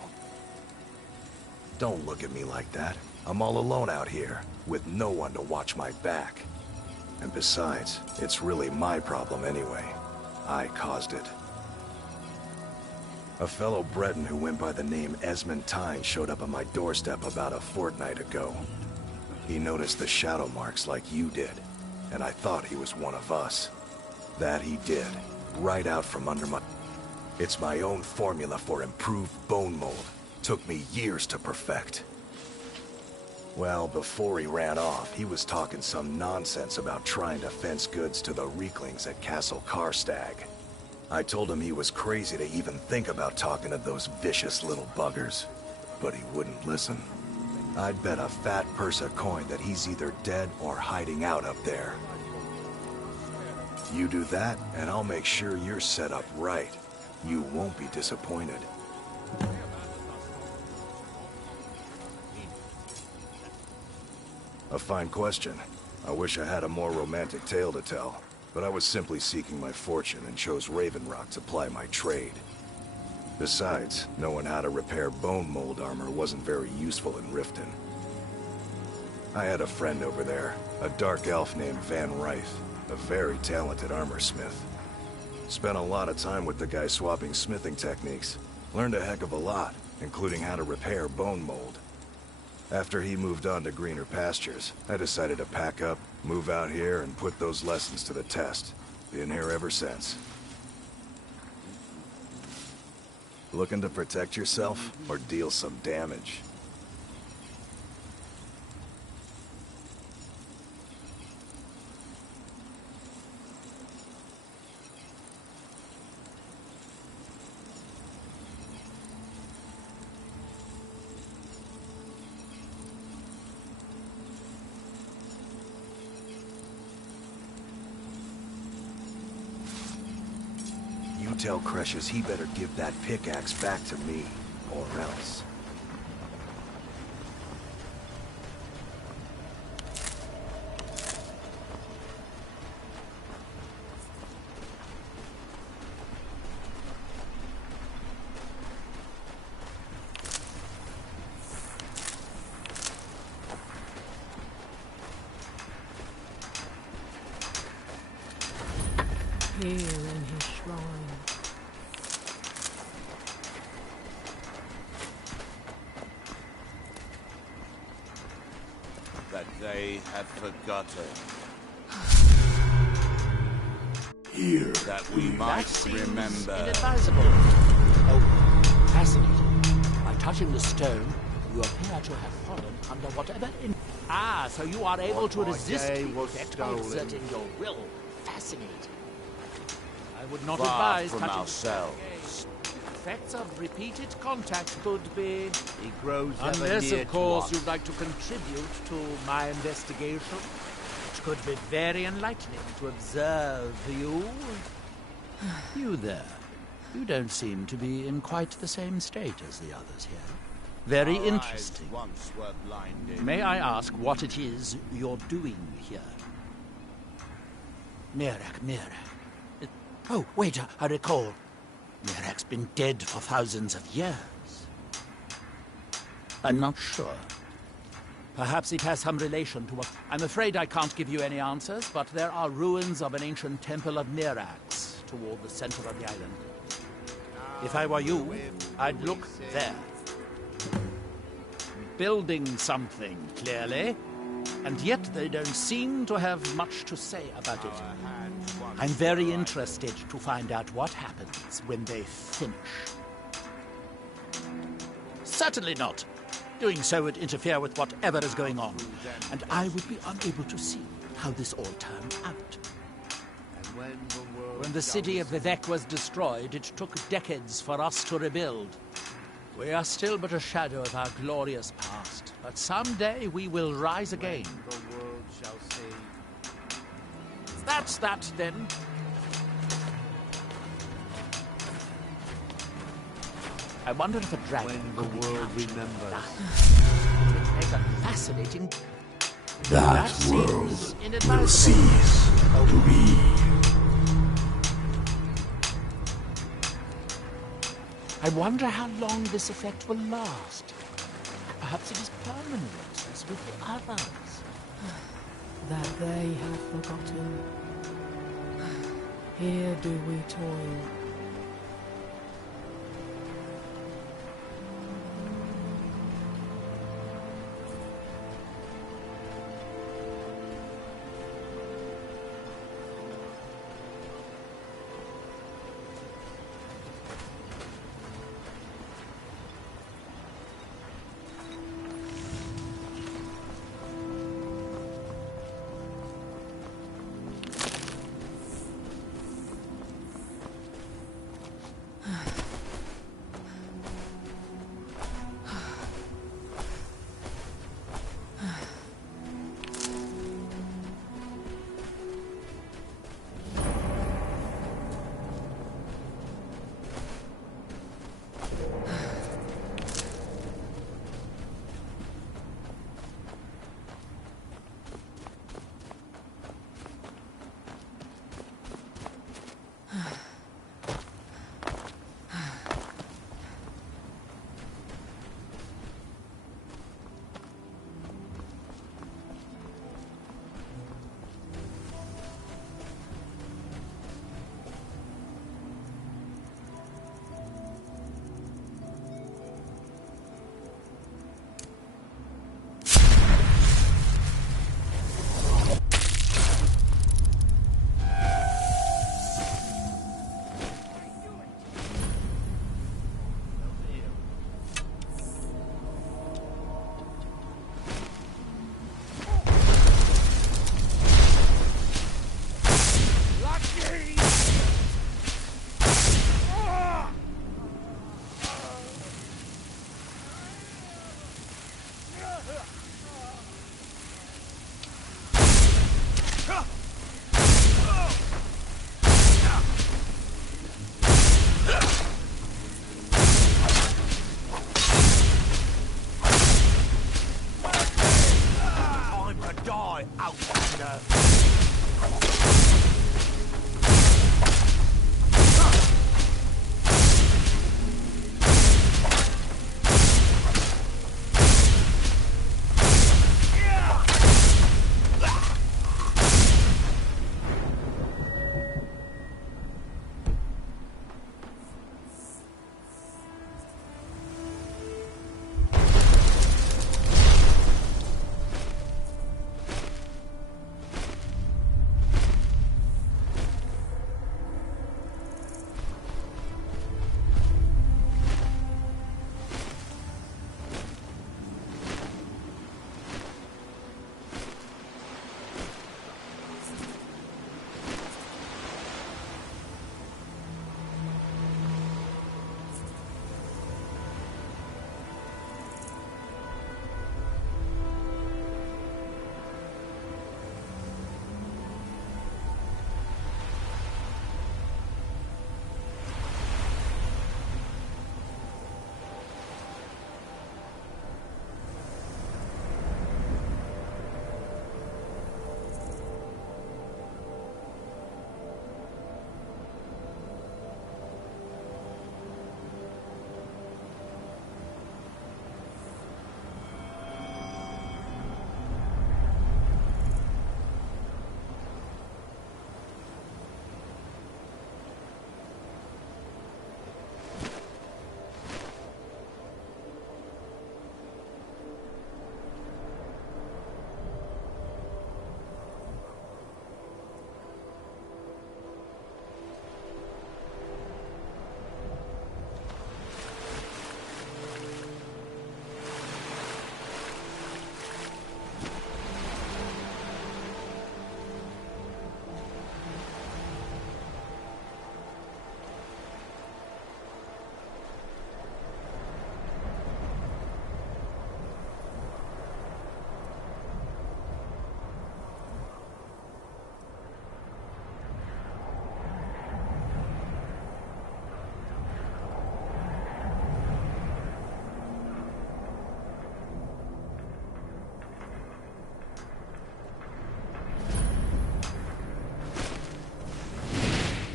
Don't look at me like that. I'm all alone out here, with no one to watch my back. And besides, it's really my problem anyway. I caused it. A fellow Breton who went by the name Esmond Tyne showed up on my doorstep about a fortnight ago. He noticed the shadow marks like you did, and I thought he was one of us. That he did, right out from under my... It's my own formula for improved bone mold. Took me years to perfect. Well, before he ran off, he was talking some nonsense about trying to fence goods to the Reeklings at Castle Karstag. I told him he was crazy to even think about talking to those vicious little buggers, but he wouldn't listen. I'd bet a fat purse of coin that he's either dead or hiding out up there. You do that, and I'll make sure you're set up right. You won't be disappointed. A fine question. I wish I had a more romantic tale to tell, but I was simply seeking my fortune and chose Raven Rock to ply my trade. Besides, knowing how to repair bone mold armor wasn't very useful in Riften. I had a friend over there, a dark elf named Van Rythe, a very talented armor smith. Spent a lot of time with the guy swapping smithing techniques. Learned a heck of a lot, including how to repair bone mold. After he moved on to greener pastures, I decided to pack up, move out here, and put those lessons to the test. Been here ever since. Looking to protect yourself, or deal some damage? Tell Crushes he better give that pickaxe back to me, or else. Here in his shrine. That they have forgotten. Here. That we might remember. Inadvisable. Oh, fascinating. By touching the stone, you appear to have fallen under whatever so you are able to resist the effect by exerting your will. Fascinating. I would not advise from touching ourselves. Effects of repeated contact could be... He grows Unless, near of course, to you'd like to contribute to my investigation. It could be very enlightening to observe you. You there. You don't seem to be in quite the same state as the others here. Very Our interesting. eyes once were blinded. May I ask what it is you're doing here? Mirak. Oh, wait, I recall. Mirak's been dead for thousands of years. I'm not sure. Perhaps it has some relation to what... I'm afraid I can't give you any answers, but there are ruins of an ancient temple of Mirax toward the center of the island. If I were you, I'd look there. Building something, clearly. And yet they don't seem to have much to say about it. I'm very interested to find out what happens when they finish. Certainly not. Doing so would interfere with whatever is going on, and I would be unable to see how this all turned out. When the city of Vivek was destroyed, it took decades for us to rebuild. We are still but a shadow of our glorious past, but someday we will rise again. The world shall see. That's that, then. I wonder if a dragon When the world remembers. It would make a fascinating... That world will cease to be. I wonder how long this effect will last. Perhaps it is permanent, as with the others. That they have forgotten. Here do we toil.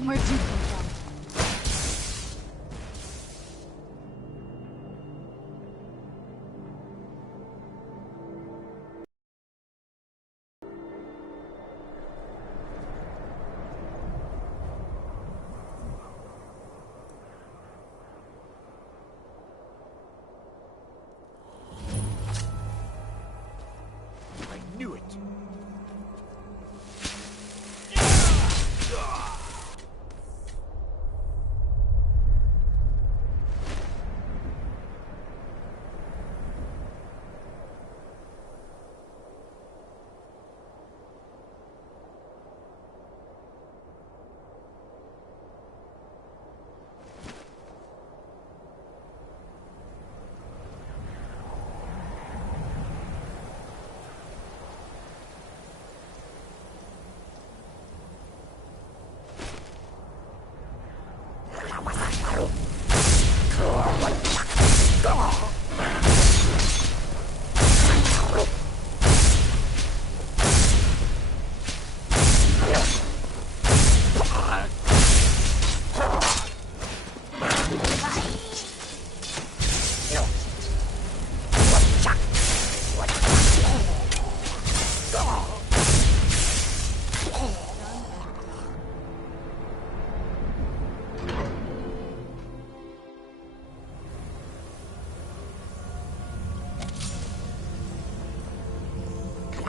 Where'd you come from?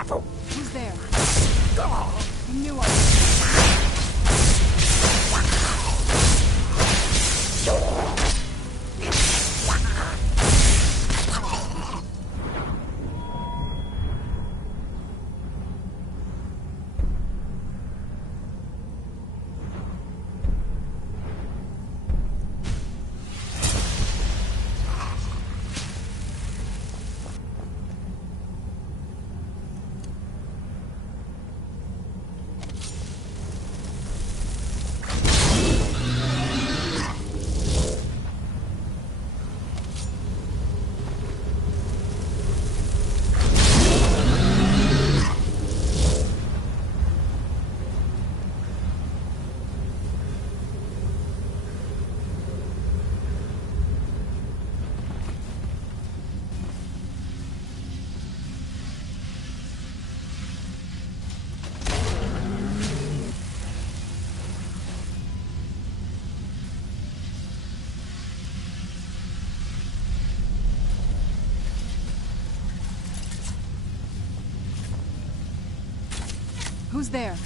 Who's there? I knew I Who's there?